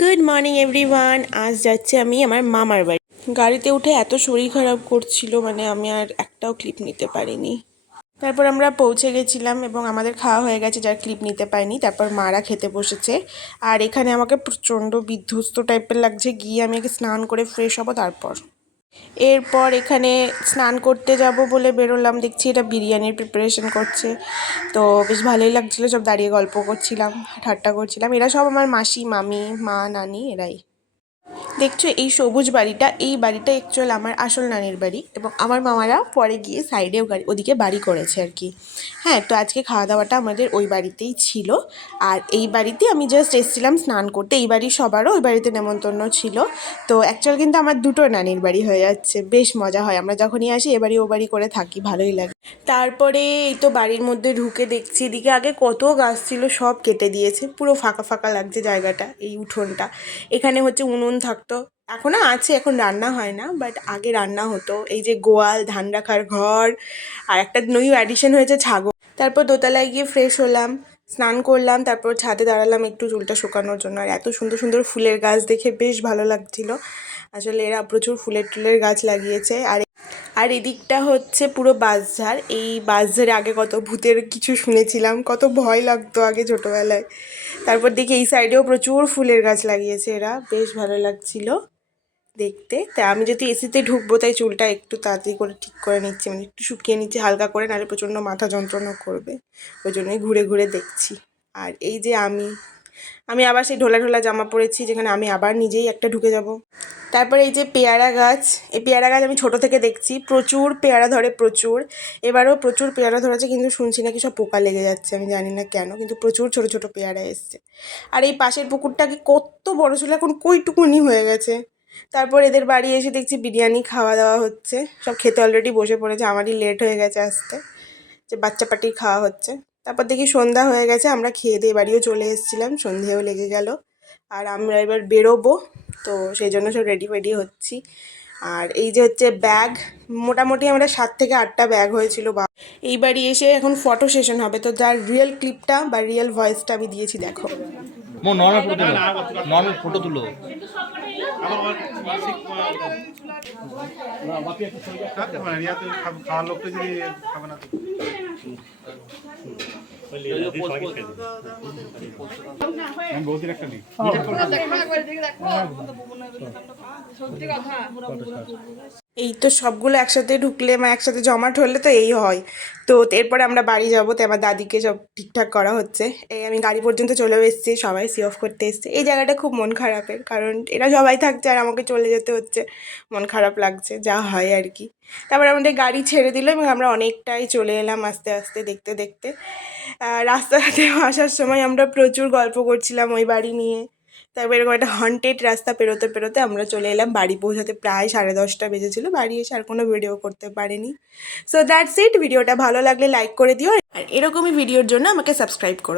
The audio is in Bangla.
Good morning everyone. আজ যাচ্ছি আমি আমার মামার বাড়ি। গাড়িতে উঠে এত শরীর খারাপ করছিল, মানে আমি আর একটাও ক্লিপ নিতে পারিনি। তারপর আমরা পৌঁছে গেছিলাম এবং আমাদের খাওয়া হয়ে গেছে, যার ক্লিপ নিতে পারিনি। তারপর মারা খেতে বসেছে, আর এখানে আমাকে প্রচণ্ড বিধ্বস্ত টাইপের লাগছে। গিয়ে আমি আগে স্নান করে ফ্রেশ হবো, তারপর এরপর এখানে স্নান করতে যাব বলে বেরোলাম। দেখছি এটা বিরিয়ানির প্রিপারেশন করছে, তো বেশ ভালোই লাগছিলো। সব দাঁড়িয়ে গল্প করছিলাম, ঠাট্টা করছিলাম। এরা সব আমার মাসি, মামি, মা, নানি, এরাই। দেখছো এই সবুজ বাড়িটা, এই বাড়িটা অ্যাকচুয়াল আমার আসল নানির বাড়ি, এবং আমার মামারা পরে গিয়ে সাইডেও ওদিকে বাড়ি করেছে আর কি। হ্যাঁ, তো আজকে খাওয়া দাওয়াটা আমাদের ওই বাড়িতেই ছিল। আর এই বাড়িতে আমি জাস্ট এসেছিলাম স্নান করতে। এই বাড়ির সবারও ওই বাড়িতে নেমন্তন্ন ছিল। তো অ্যাকচুয়াল কিন্তু আমার দুটো নানির বাড়ি হয়ে যাচ্ছে। বেশ মজা হয়, আমরা যখনই আসি এ বাড়ি ও বাড়ি করে থাকি, ভালোই লাগে। তারপরে এই তো বাড়ির মধ্যে ঢুকে দেখছি এদিকে আগে কত গাছ ছিল, সব কেটে দিয়েছে। পুরো ফাঁকা ফাঁকা লাগছে জায়গাটা, এই উঠোনটা। এখানে হচ্ছে উনুন থাকতো, এখনও আছে, এখন রান্না হয় না, বাট আগে রান্না হতো। এই যে গোয়াল, ধান রাখার ঘর, আর একটা নিউ অ্যাডিশন হয়েছে ছাগল। তারপর দোতলায় গিয়ে ফ্রেশ হলাম, স্নান করলাম, তারপর ছাদে দাঁড়ালাম একটু চুলটা শুকানোর জন্য। আর এত সুন্দর সুন্দর ফুলের গাছ দেখে বেশ ভালো লাগছিল। আসলে এরা প্রচুর ফুলের টুলের গাছ লাগিয়েছে। আর এদিকটা হচ্ছে পুরো বাঁশঝাড়। এই বাঁশঝাড়ে আগে কত ভূতের কিছু শুনেছিলাম, কত ভয় লাগতো আগে ছোটোবেলায়। তারপর দেখি এই সাইডেও প্রচুর ফুলের গাছ লাগিয়েছে এরা, বেশ ভালো লাগছিল দেখতে। তাই আমি যদি এসিতে ঢুকবো, তাই চুলটা একটু তাড়াতাড়ি করে ঠিক করে নিচ্ছি, মানে একটু শুকিয়ে নিচ্ছি হালকা করে, নাহলে প্রচণ্ড মাথা যন্ত্রণা করবে। ওই জন্যই ঘুরে ঘুরে দেখছি। আর এই যে আমি আবার সেই ঢোলা ঢোলা জামা পরেছি, যেখানে আমি আবার নিজেই একটা ঢুকে যাব। তারপরে এই যে পেয়ারা গাছ, এই পেয়ারা গাছ আমি ছোটো থেকে দেখছি, প্রচুর পেয়ারা ধরে, প্রচুর। এবারেও প্রচুর পেয়ারা ধরেছে, কিন্তু শুনছি নাকি সব পোকা লেগে যাচ্ছে, আমি জানি না কেন, কিন্তু প্রচুর ছোটো ছোটো পেয়ারা এসছে। আর এই পাশের পুকুরটাকে কত বড় ছিল, এখন কইটুকুনি হয়ে গেছে। তারপর এদের বাড়ি এসে দেখছি বিরিয়ানি খাওয়া দাওয়া হচ্ছে, সব খেতে অলরেডি বসে পড়েছে। আমারই লেট হয়ে গেছে আসতে, যে বাচ্চা পাটির খাওয়া হচ্ছে। তারপর দেখি সন্ধ্যা হয়ে গেছে, আমরা খেয়ে দিয়ে বাড়িও চলে এসেছিলাম, সন্ধেও লেগে গেল। আর আমরা এবার বেরোবো, তো সেই জন্য সব রেডি ফেডি হচ্ছি। আর এই যে হচ্ছে ব্যাগ, মোটামুটি আমরা 7 থেকে 8টা ব্যাগ হয়েছিল। বা এই বাড়ি এসে এখন ফটো সেশন হবে, তো যার রিয়েল ক্লিপটা বা রিয়েল ভয়েসটা আমি দিয়েছি, দেখো। নর্মাল ফটো তুলো। খাওয়ার লোকটা যদি খাবে না, বহুদিন একটা নেই। এই তো সবগুলো একসাথে ঢুকলে, মানে একসাথে জমাট হলে তো এই হয়। তো এরপরে আমরা বাড়ি যাবো, তো আমার দাদিকে সব ঠিকঠাক করা হচ্ছে। এই আমি গাড়ি পর্যন্ত চলেও এসেছি, সবাই সি অফ করতে এসছে। এই জায়গাটা খুব মন খারাপের, কারণ এরা সবাই থাকছে আর আমাকে চলে যেতে হচ্ছে, মন খারাপ লাগছে, যা হয় আর কি। তারপরে আমাদের গাড়ি ছেড়ে দিল এবং আমরা অনেকটাই চলে এলাম আস্তে আস্তে, দেখতে দেখতে। রাস্তাতে আসার সময় আমরা প্রচুর গল্প করছিলাম ওই বাড়ি নিয়ে। তারপর এরকম একটা হন্টেড রাস্তা পেরোতে পেরোতে আমরা চলে এলাম বাড়ি পৌঁছাতে, প্রায় 10:30 বেজেছিলো। বাড়ি এসে আর কোনো ভিডিও করতে পারিনি। So that's it. ভিডিওটা ভালো লাগলে লাইক করে দিও, আর এরকমই ভিডিওর জন্য আমাকে সাবস্ক্রাইব করো।